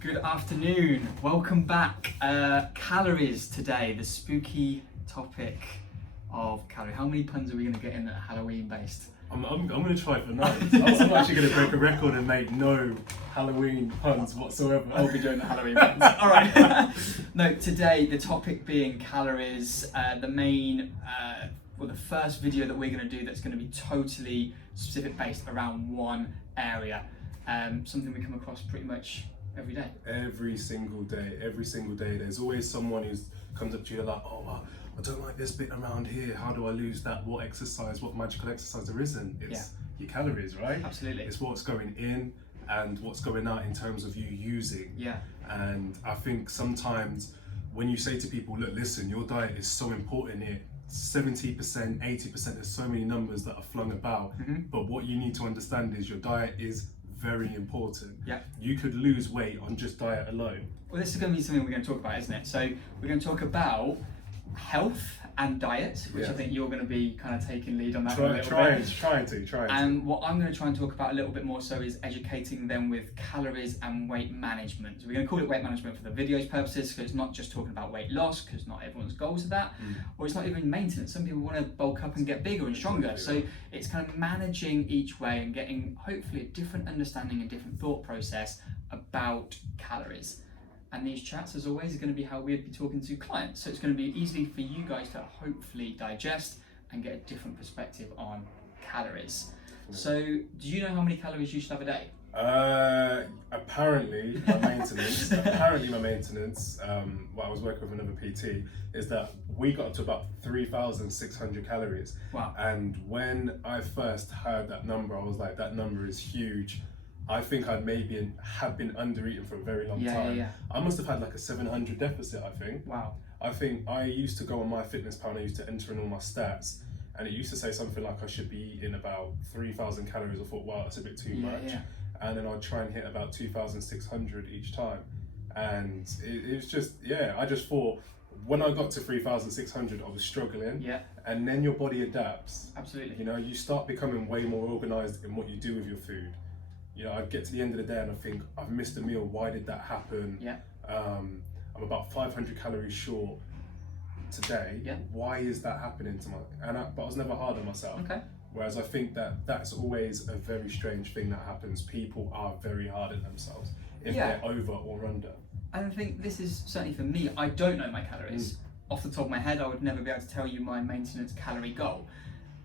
Good afternoon, welcome back. Calories today, the spooky topic of calorie. How many puns are we going to get in that are Halloween based? I'm going to try for none. I'm actually going to break a record and make no Halloween puns whatsoever. I'll be doing the Halloween puns. Alright. No, today the topic being calories. The first video that we're going to do that's going to be totally specific based around one area. Something we come across pretty much every day. Every single day. There's always someone who comes up to you like, oh, I don't like this bit around here. How do I lose that? What magical exercise there isn't? It's your calories, right? Absolutely. It's what's going in and what's going out in terms of you using. Yeah. And I think sometimes when you say to people, look, listen, your diet is so important here. 70%, 80%, there's so many numbers that are flung about. Mm-hmm. But what you need to understand is your diet is very important. Yeah. You could lose weight on just diet alone. Well, this is going to be something we're going to talk about, isn't it? So we're going to talk about health and diet, which I think you're going to be kind of taking lead on that a little bit. Trying to. And what I'm going to try and talk about a little bit more so is educating them with calories and weight management. So we're going to call it weight management for the video's purposes, because it's not just talking about weight loss, because not everyone's goals are that, or it's not even maintenance. Some people want to bulk up and get bigger and stronger. So it's kind of managing each way and getting hopefully a different understanding and different thought process about calories. And these chats, as always, are going to be how we'd be talking to clients. So it's going to be easy for you guys to hopefully digest and get a different perspective on calories. So do you know how many calories you should have a day? Apparently my maintenance, what I was working with another PT, is that we got up to about 3,600 calories. Wow. And when I first heard that number, I was like, that number is huge. I think I'd maybe have been under eating for a very long time. Yeah. I must have had like a 700 deficit, I think. Wow. I think I used to go on MyFitnessPal and I used to enter in all my stats, and it used to say something like I should be eating about 3,000 calories. I thought, wow, that's a bit too much. Yeah. And then I'd try and hit about 2,600 each time. And it was just, I just thought, when I got to 3,600, I was struggling. Yeah. And then your body adapts. Absolutely. You know, you start becoming way more organized in what you do with your food. You know, I'd get to the end of the day and I think, I've missed a meal, why did that happen? Yeah. I'm about 500 calories short today. Yeah. Why is that happening to but I was never hard on myself. Okay. Whereas I think that's always a very strange thing that happens. People are very hard on themselves if they're over or under. I think this is certainly for me, I don't know my calories. Off the top of my head, I would never be able to tell you my maintenance calorie goal.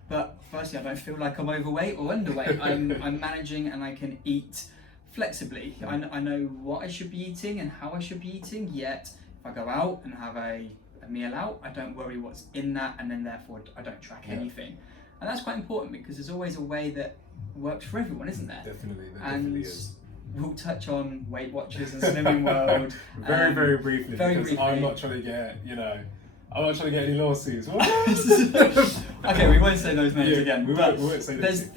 But firstly, I don't feel like I'm overweight or underweight. I'm managing and I can eat flexibly. I know what I should be eating and how I should be eating, yet if I go out and have a meal out, I don't worry what's in that, and then therefore I don't track anything. And that's quite important because there's always a way that works for everyone, isn't there? Definitely, there definitely is. We'll touch on Weight Watchers and Slimming World. very briefly, because I'm not trying to get, I'm not trying to get any lawsuits. Okay, we won't say those names again. We won't say those.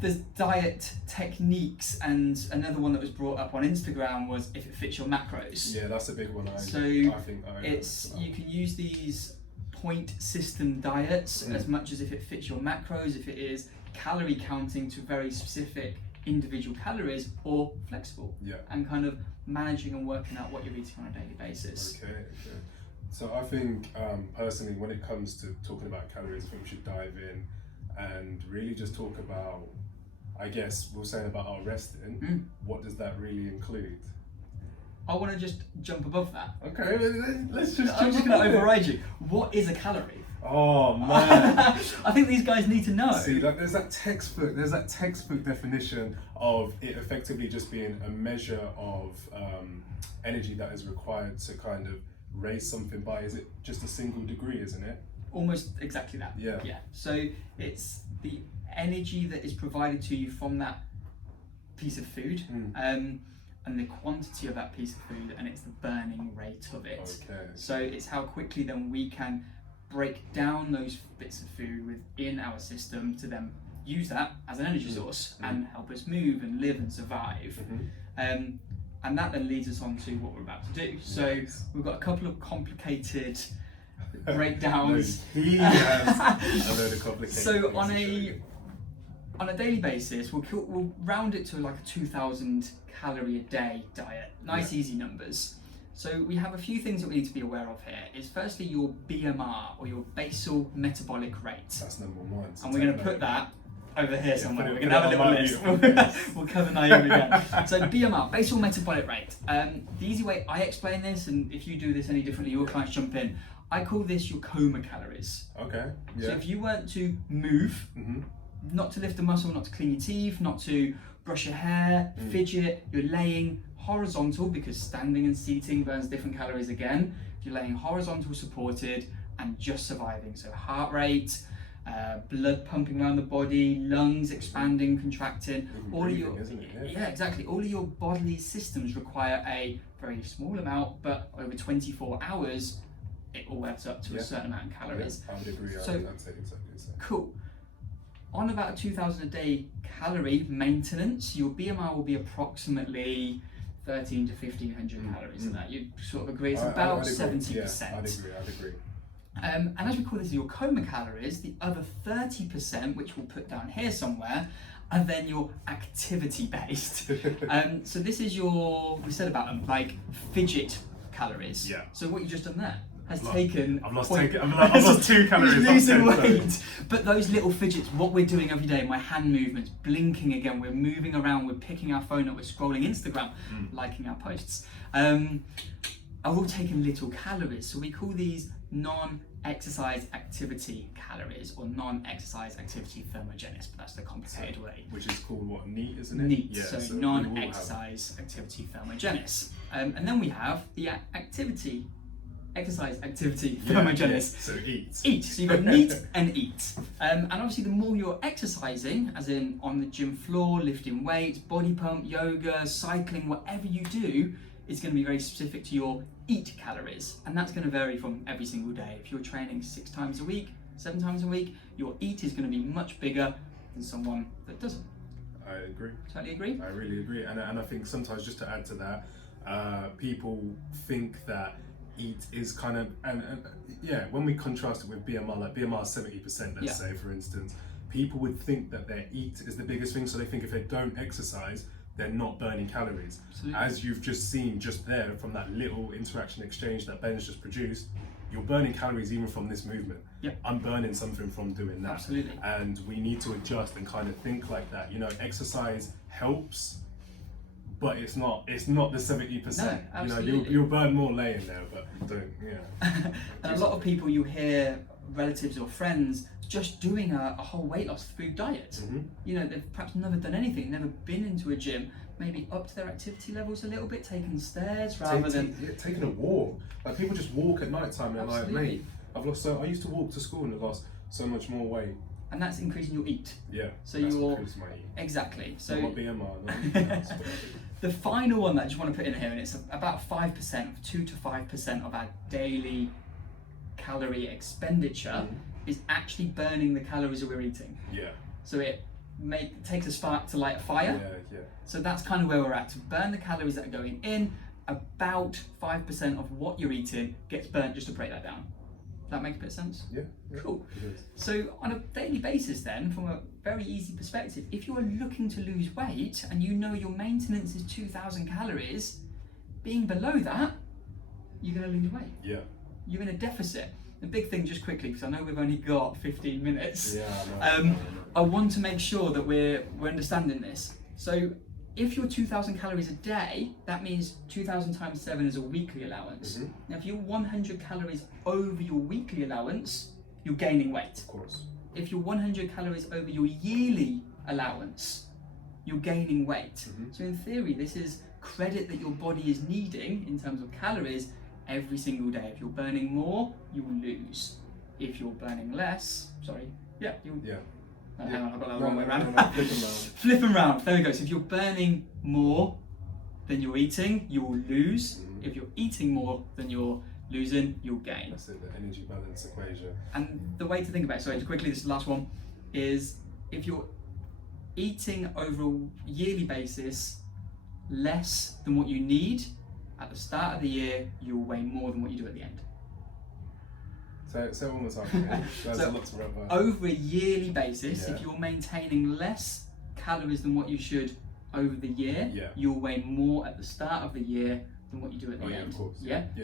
There's diet techniques, and another one that was brought up on Instagram was if it fits your macros. Yeah, that's a big one. You can use these point system diets as much as if it fits your macros, if it is calorie counting to very specific individual calories, or flexible. Yeah. And kind of managing and working out what you're eating on a daily basis. Okay. So I think personally, when it comes to talking about calories, I think we should dive in and really just talk about, I guess we're saying about our resting. What does that really include? I want to just jump above that. Okay, let's just I'm just going to override you. What is a calorie? Oh man, I think these guys need to know. See, there's that textbook definition of it effectively just being a measure of energy that is required to kind of raise something by, is it just a single degree, isn't it? Almost exactly that. Yeah. So it's the energy that is provided to you from that piece of food, and the quantity of that piece of food, and it's the burning rate of it. Okay. So it's how quickly then we can break down those bits of food within our system to then use that as an energy source and help us move and live and survive. And that then leads us on to what we're about to do. So we've got a couple of complicated breakdowns. He has a load of complicated So on a on a daily basis, we'll round it to like a 2,000 calorie a day diet. Nice, easy numbers. So we have a few things that we need to be aware of here. Is firstly your BMR, or your basal metabolic rate. That's number one. And we're going to put that over here somewhere. put We're it- going to have a put little it on list. We'll cover Naim again. So BMR, basal metabolic rate. The easy way I explain this, and if you do this any differently, your clients jump in. I call this your coma calories. Okay. So Yeah. if you weren't to move, not to lift a muscle, not to clean your teeth, not to brush your hair, fidget, you're laying horizontal, because standing and seating burns different calories again. If you're laying horizontal supported and just surviving, so heart rate, blood pumping around the body, lungs expanding, contracting, all of your, isn't it? yeah, exactly. All of your bodily systems require a very small amount, but over 24 hours, it all adds up to a certain amount of calories. I would agree. So- I'd say exactly the same. Cool. On about a 2,000 a day calorie maintenance, your BMR will be approximately 13 to 1,500 calories, and that you sort of agree it's about I'd agree. 70%. Yeah, I'd agree. And as we call this your coma calories, the other 30%, which we'll put down here somewhere, are then your activity based. So this is your, we said about them, like fidget calories. Yeah. So what you just done there has I've taken. I've lost 2 He's calories. losing off 10, weight. But those little fidgets, what we're doing every day, my hand movements, blinking again, we're moving around, we're picking our phone up, we're scrolling Instagram, liking our posts, are all taking little calories. So we call these non-exercise activity calories, or non-exercise activity thermogenesis, but that's the complicated way. Which is called what? NEAT, isn't it? NEAT, Yeah, so we all have- non-exercise activity thermogenesis. And then we have the exercise activity thermogenesis. So eat. Eat. So you've got NEAT and eat. And obviously the more you're exercising, as in on the gym floor, lifting weights, body pump, yoga, cycling, whatever you do, is going to be very specific to your eat calories. And that's going to vary from every single day. If you're training 6 times a week, 7 times a week, your eat is going to be much bigger than someone that doesn't. I agree. Totally agree? I really agree. And I think sometimes, just to add to that, people think that eat is kind of, and when we contrast it with BMR, like BMR 70%, let's say, for instance, people would think that their eat is the biggest thing. So they think if they don't exercise, they're not burning calories. Absolutely. As you've just seen just there from that little interaction exchange that Ben's just produced, you're burning calories even from this movement. Yeah. I'm burning something from doing that. Absolutely. And we need to adjust and kind of think like that. You know, exercise helps, but it's not the 70%. No, absolutely. You'll burn more laying there, but don't, And a lot of people, you hear relatives or friends just doing a whole weight loss food diet. You know, they've perhaps never done anything, never been into a gym, maybe up to their activity levels a little bit, taking stairs rather than taking a walk. Like people just walk at night time and they're like, Absolutely. mate, I used to walk to school and I've lost so much more weight. and that's increasing your eat. Yeah. So that's you're increased my eat. exactly. So Not my BMR, not anything else, but the final one that I just want to put in here, and it's about 5%, 2 to 5% of our daily calorie expenditure is actually burning the calories that we're eating. yeah. So it takes a spark to light a fire. Yeah. So that's kind of where we're at. To burn the calories that are going in, about 5% of what you're eating gets burnt, just to break that down. Does that make a bit of sense? Yeah. Cool. It is. So on a daily basis then, from a very easy perspective, if you are looking to lose weight and you know your maintenance is 2,000 calories, being below that, you're going to lose weight. Yeah. You're in a deficit. The big thing, just quickly, because I know we've only got 15 minutes, Yeah. I want to make sure that we're understanding this. So if you're 2,000 calories a day, that means 2,000 times 7 is a weekly allowance. Now if you're 100 calories over your weekly allowance, you're gaining weight. Of course. If you're 100 calories over your yearly allowance, you're gaining weight. So in theory, this is credit that your body is needing in terms of calories every single day. If you're burning more, you will lose. If you're burning less, you'll... Yeah. Hang on, I've got that the wrong way around. No, flip 'em round. Flip 'em round. There we go. So if you're burning more than you're eating, you will lose. If you're eating more than you're losing, you'll gain. That's it, the energy balance equation. And the way to think about it, sorry, quickly, this is the last one, is if you're eating over a yearly basis less than what you need, at the start of the year, you'll weigh more than what you do at the end. Say it one more time. Man. There's a lot to wrap up. Over a yearly basis, if you're maintaining less calories than what you should over the year, you'll weigh more at the start of the year than what you do at the end. Of course.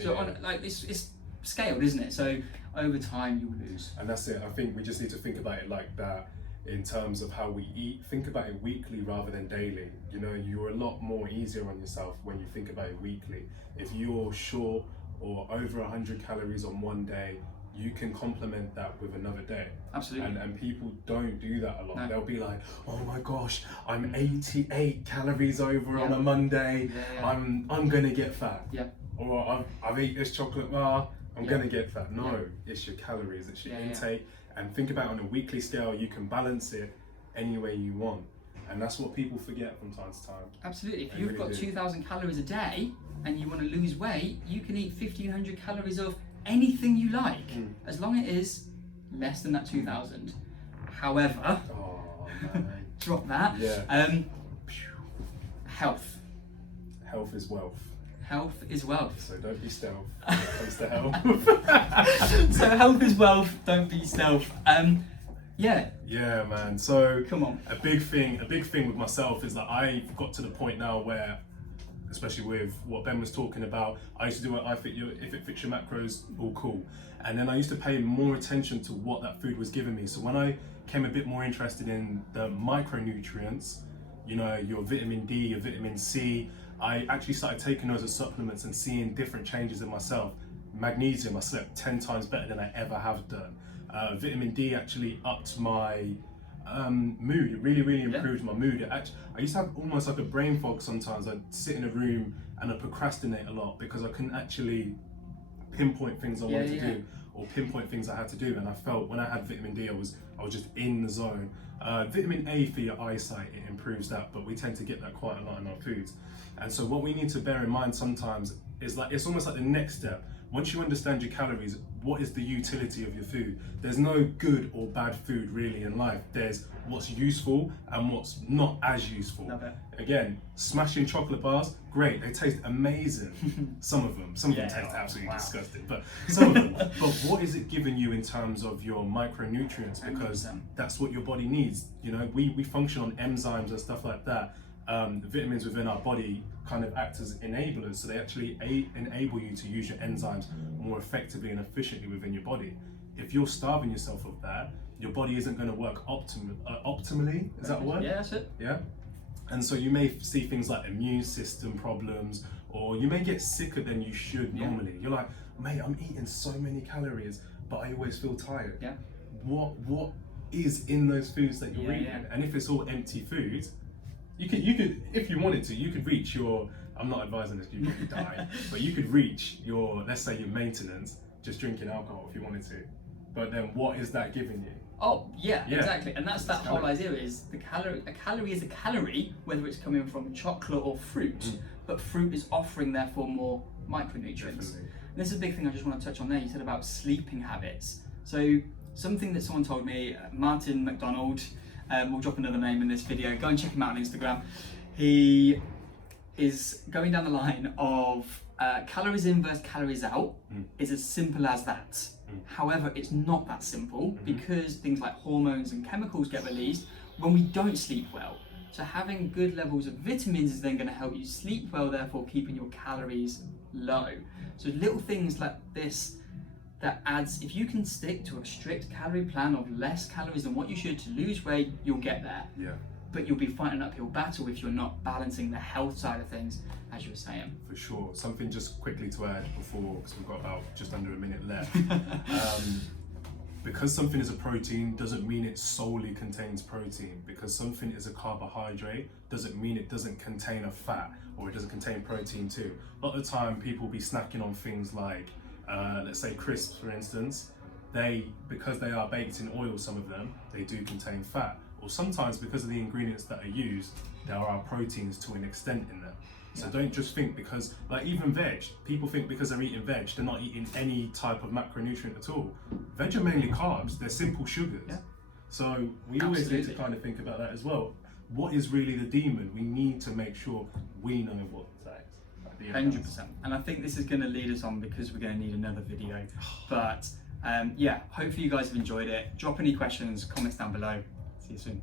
On, like it's scaled, isn't it? So over time you'll lose. And that's it. I think we just need to think about it like that in terms of how we eat. Think about it weekly rather than daily. You know, you're a lot more easier on yourself when you think about it weekly. If you're short or over 100 calories on one day, you can complement that with another day. Absolutely. And people don't do that a lot. No. They'll be like, oh my gosh, I'm 88 calories over on a Monday. I'm gonna get fat. Or I've eaten this chocolate bar, I'm gonna get fat. No, it's your calories, it's your intake. And think about it on a weekly scale, you can balance it any way you want. And that's what people forget from time to time. Absolutely. If you've got 2,000 calories a day and you want to lose weight, you can eat 1,500 calories of anything you like, as long as it is less than that 2,000. However, drop that. Health. Health is wealth. Health is wealth. So don't be stealth when it comes to health. So health is wealth, don't be stealth. Yeah, man. So come on. A big thing with myself is that I've got to the point now where, especially with what Ben was talking about, I used to do if it fits your macros, all cool. And then I used to pay more attention to what that food was giving me. So when I became a bit more interested in the micronutrients, you know, your vitamin D, your vitamin C, I actually started taking those as supplements and seeing different changes in myself. Magnesium, I slept 10 times better than I ever have done. Vitamin D actually upped my mood. It really improved my mood. I used to have almost like a brain fog sometimes. I'd sit in a room and I'd procrastinate a lot because I couldn't actually pinpoint things I wanted to do or pinpoint things I had to do. And I felt when I had vitamin D, I was just in the zone. Vitamin A for your eyesight, it improves that, but we tend to get that quite a lot in our foods. And so what we need to bear in mind sometimes is like, it's almost like the next step. Once you understand your calories, what is the utility of your food? There's no good or bad food really in life. There's what's useful and what's not as useful. Again, smashing chocolate bars, great, they taste amazing. Some of them taste absolutely disgusting, but some of them. But what is it giving you in terms of your micronutrients? Because that's what your body needs. You know, we function on enzymes and stuff like that. The vitamins within our body kind of act as enablers, so they actually enable you to use your enzymes more effectively and efficiently within your body. If you're starving yourself of that, your body isn't going to work optimally. Is that a word? Yeah, that's it. Yeah. And so you may see things like immune system problems, or you may get sicker than you should normally. You're like, mate, I'm eating so many calories, but I always feel tired. What is in those foods that you're eating? And if it's all empty foods, you could, if you wanted to, you could reach your, I'm not advising this, you could die, but you could reach your, let's say your maintenance, just drinking alcohol if you wanted to. But then what is that giving you? Oh, exactly. And that's that whole idea is a calorie is a calorie, whether it's coming from chocolate or fruit, but fruit is offering therefore more micronutrients. And this is a big thing I just want to touch on there. You said about sleeping habits. So something that someone told me, Martin McDonald, we'll drop another name in this video, go and check him out on Instagram. He is going down the line of calories in versus calories out is as simple as that. However, it's not that simple because things like hormones and chemicals get released when we don't sleep well. So having good levels of vitamins is then going to help you sleep well, therefore keeping your calories low. So little things like this that adds, if you can stick to a strict calorie plan of less calories than what you should to lose weight, you'll get there. But you'll be fighting an uphill battle if you're not balancing the health side of things, as you were saying. For sure. Something just quickly to add before, because we've got about just under a minute left. Because something is a protein doesn't mean it solely contains protein. Because something is a carbohydrate doesn't mean it doesn't contain a fat or it doesn't contain protein too. A lot of the time people will be snacking on things like, let's say crisps for instance, because they are baked in oil, some of them, they do contain fat. Or sometimes because of the ingredients that are used, there are proteins to an extent in them. So don't just think because, like even veg, people think because they're eating veg, they're not eating any type of macronutrient at all. Veg are mainly carbs, they're simple sugars. So we always need to kind of think about that as well. What is really the demon? We need to make sure we know what that is. 100%. And I think this is going to lead us on because we're going to need another video. But Yeah, hopefully you guys have enjoyed it. Drop any questions, comments down below. See you soon.